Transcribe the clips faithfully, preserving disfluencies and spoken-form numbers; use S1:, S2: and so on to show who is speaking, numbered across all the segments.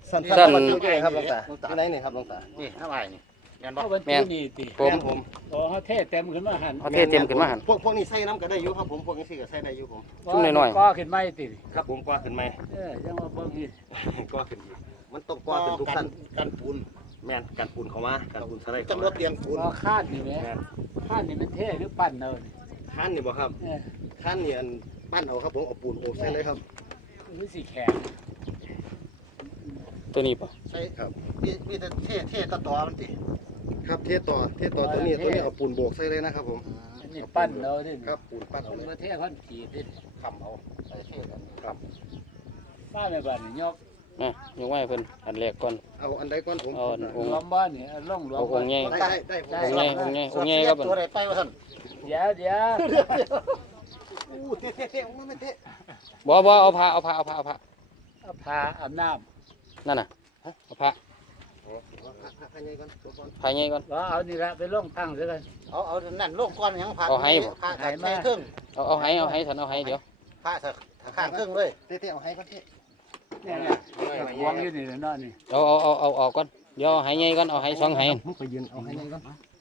S1: สั้น
S2: สั้น
S1: อยู่ที่ไหนครับหลวงตาที่ไหนนี่ครับหลวงตา
S3: นี่น้ำลายนี่ยันบ่
S4: เอาบรร
S2: แม่
S4: จุ
S2: น
S4: นี่ติ
S2: ผม
S1: ผม
S4: โอ้เฮาเทเต็มขึ้นมาหั่น
S2: เอาเทเต็มขึ้นมาหั่น
S1: พวกพวกนี้ใส่น้ำก็ได้อยู่ครับผมพวกนี้สิก็ใส่ได้อยู่ผม
S2: ชุ่มหน่อยๆ
S4: ก็ขึ้นไม่ติ
S1: ครับผมกว่าขึ้นไหม
S4: เออยังว่าเบิ่งนี่
S1: กว่าขึ้นอีกมันต้องกว่าขึ้นทุกสั้น
S3: กันปูน
S1: แม่นกันปูนเข้ามากันปูนสไลด์
S3: จั
S1: เข้าง
S3: ร
S1: มา
S3: ถเตียงปูน
S4: ก็คาดนี่แหม
S1: แม่น
S4: คาดนี่มันเทหรือปั้นเอานี่
S1: ขั้นนี่บ่ครับ
S4: เออ
S1: ขั้นนี่อันปั้นเอาครับผมเอาปูนโอบใส่เลยครับ
S4: มันสิแข็ง
S2: ตัวนี้ป่ะ
S3: ใช่ครับมีมีแต่เท่เท่ตะตอมันติ
S1: ครับเทต่อเทต่อตัวนี้ตัวนี้เอาปูนโบกใส่เลยนะครับผม
S4: อันนี้ปั้นเอาดิ
S1: ครับปูนปั้นเอา
S4: มัน
S1: เลย
S4: บ่เทคอนกรีตดิ
S3: คำเอาใส่เท่กัน
S1: ครับ
S4: ป้าแม่บ้านนี่ยก
S2: นะยกไว้ให้เพิ่นอันแรกก่อน
S1: เอาอันใดก่อนผม
S2: เอาอัน
S4: รวมบ้านนี่เอาลงรวม
S2: เอาองค์ใหญ่
S1: ได้ได้ผม
S2: องค์ใหญ่องค์ใหญ่องค์ใหญ่ครับ
S3: ตัวใดไปวะท่าน
S4: เดี๋ยวเดี๋ยว
S1: อู้เทเทเทออกมาไม่เท
S2: บ่บ่เอาผ้าเอาผ้าเอาผ้าเอาผ้า
S4: เอาผ้าอาบน้ำ
S2: นั่นน่ะเอาผ้า
S1: ภายในก่อนตัวก่อน
S2: ผ้าใหญ่ก่อน
S4: ว่าเอานี่ละไปลงตั้งซะกัน
S3: เอาเอานั่นลงก้อนยังผ่า
S2: เอาให้บ่
S3: ผ่าใส่เครื่อง
S2: เอาเอาให้เอาให้สันเอาให้เดี๋ยว
S3: ผ่าใส่ข้างเครื่องเลย
S1: เทเทเอาให้ก่อนเท
S4: เนี่ยเนี่ยหวงอยู่นี่แหละเนาะนี่
S2: เอาเอาเอาเอาออกก่อนเดี๋ยวเอาให้ใหญ่ก่อนเอาให้สองให้
S1: มึงไปยืนเอาให้ในก่อน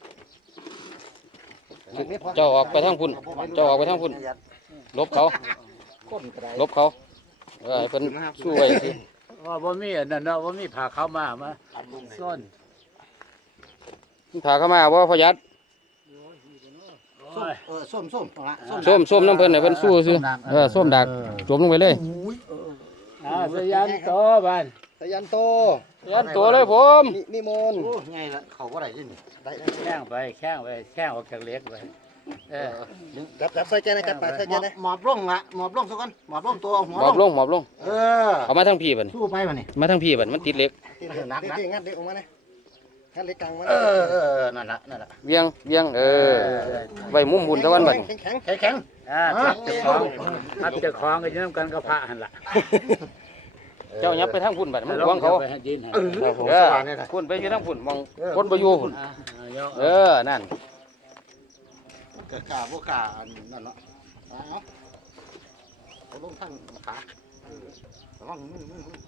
S2: เจ้าออกไปทางพุ่นเจ้าออกไปทางพุ่นลบเขา
S3: ก้นกระได
S2: ลบเขาเออให้เพิ่นสู้ไว้สิ
S4: ว่าบ่มีอันนั้นเนาะบ่มีผ้าขาวมามาซ่อน
S2: ผ้าเข้ามาบ่พอยัด
S4: โอ้ย
S3: เออส้มส้มเอาละส้ม
S2: ส้มส้มน้ำเพิ่นให้เพิ่นสู้ซื่อเออส้มดักจมลงไปเลย
S4: อ่าสยันโตบ้าน
S1: สยันโต
S2: ยันตัวเลยผม
S1: นินิมนต์
S3: โอ้ไงละเขาก็ได้ยิน
S1: ได้ได้
S4: แข้งไปแข้งไปแข้งออกจากเหล็กไปเออ
S1: จับจับใส่ใจนะจับปากใส่
S3: ห
S1: ใจ
S3: มอบ
S1: นะ
S3: หมอบลงละหมอบลงสักคนหมอบลงตัวเอาหัว
S2: หมอบล
S3: ลง
S2: งหมอบลง
S3: เออ
S2: เอามาทางพี่บัด
S3: สู้ไปวะนี่
S2: มาทางพี่บัดมันติดเหล็ก
S1: ที่งัดที่งัดเด็กออกมานะงัดเล็กกลางมา
S3: เออเออนั่นละนั่นละ
S2: เวียงเวียงเออไว้มุมหุ่นตะวันบัด
S1: แข็งแข็ง
S3: แข็งแข็ง
S4: อ่าทับเจะคล้าของทับเจะคล้าของกันอยืมกันกับพระหันล่ะ
S2: เจ้ายับไปทางพุ่นบัดมันหวงเขา
S4: ไปให้ดินให้
S3: เออผม
S2: เอ
S3: ส
S2: อ
S3: ว่างเนี่ยนะ
S2: พุ่นไปอยู่ทางพุ่นมองคนบ่อยู่พุ่น
S4: อ่าอ่ายก
S2: เออนั่น
S3: กะกาพวกกาอันนั่นเนาะเอาเอาลงทั้งขาเออระวังมือมือมือ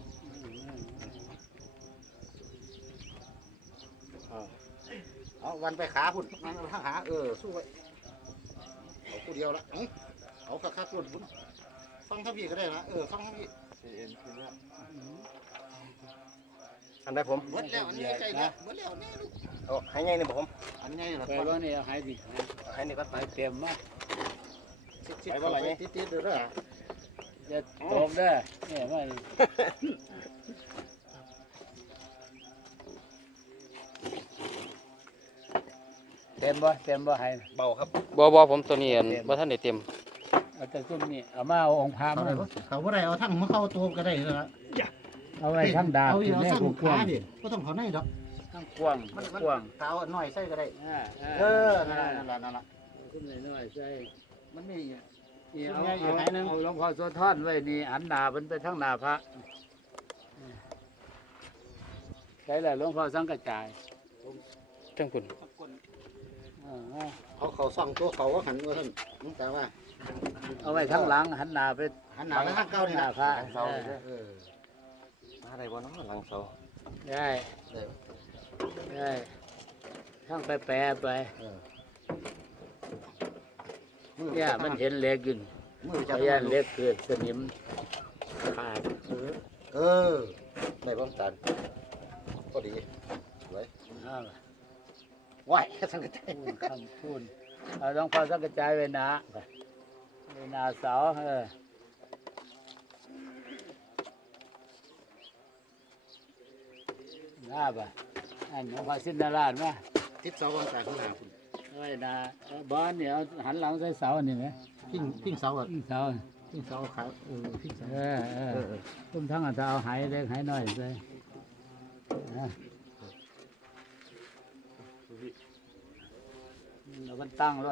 S3: เอาเอาวันไปขาพุ่นมันเอาทั้งขาเออสู้ไว้เอาคู่เดียวละเอาเอาคักคักรุ่นพุ่นฟังทั้งพี่ก็ได้ละเออฟังทั้งพี่
S1: อันใดผม
S3: หมดแล้วอันนี้ใจเนี่ยหมดแล้วนี่ลูก
S1: เอาให้ไงนี่ผม
S3: อันนี้ละ
S4: ไป
S3: ก่อน
S4: ว่านี่เอาให้ดิ
S1: ให้นี่ก็
S4: ไปเต็มมาก
S3: ชิดๆเข้าไปติดๆเด้อเด้อ
S4: จะตกได้เนี่ยมาเต็มบ่เต็มบ่ให้
S1: เบาครับ
S2: บ่บ่ผมตัวนี้อันบ่ทันได้เต็ม
S4: เอาแต่ซุ่มนี่เอามาเอาองค์พระมาเลย
S3: เขาบ่ได้เอาทั้งมาเข้าตัวก็ได้ละ
S4: เอาไว้ทั้งดาบ
S3: เอา
S4: ที่
S3: เอา
S4: แม่
S3: ทั้ง
S4: กว้า
S3: ขาง ดิบ่ต้องเขาในดอก
S4: ทั้งกว้าง
S3: มันมัน
S4: กว้าง
S3: เท้าหน่อยใส่ก็ได้
S4: อ่า
S3: เออนั่นล่ะนั่นล่ะนั่นล่ะ
S4: ขึ้นหน่อยๆใส่
S3: มันมี
S4: นี่เอา
S3: ขึ้นไงอยู่
S4: เอา
S3: ไหนนึง
S4: เอาหลวงพ่อโสธรไว้นี่หันหน้าเพิ่นไปทางหน้าพระใช่แหละหลวงพ่อสังกระจาย
S2: ทางพุ่น
S4: อ่า
S3: เขาเขาส่องตัวเขาว่าหันว่าท่านมึงแต่ว่า
S4: เอาไว้ทางหลังหันหน้าไป
S3: หันหน้าไปทางเก่านี่
S4: หน้า
S3: นะ
S4: พระ
S1: เสา
S4: เอ
S1: เลย
S4: อ
S1: เด้อ
S3: เออ
S1: มาได้บ่เนาะหลังเสา
S4: ได้ได้ทั้งไปแปรไป
S3: เออ
S4: เนี่ยมันเห็นเหล็กอยู่
S3: มือ
S4: พ
S3: จะ
S4: ยานเหล็กเกิดสนิมขาด
S3: เออได้บ่ตันพอดีสวย
S4: อ้าว
S3: ว้ายทั้งกระจาย
S4: พูดคำพูดเอาหลวงพ่อสังกระจายไว้หนาไว้หนาเสาเออหน้าป่ะอันหลวงพ่อสิ้นนาราชมา
S3: ทิศเสาบางสายข้างหน้าคุณ
S4: ไว้หนาบ้านเนี่ยเอาหันหลังใส่เสาอันนี้ไหม
S3: พิงพิงเสาอ่ะ
S4: อีเสา
S3: พิงเสาขาเออพิงเสา
S4: เออเออตุ้มทั้งอันจะเอาหายเล็กหายน้อยใส่นะเราก็ตั้งรถ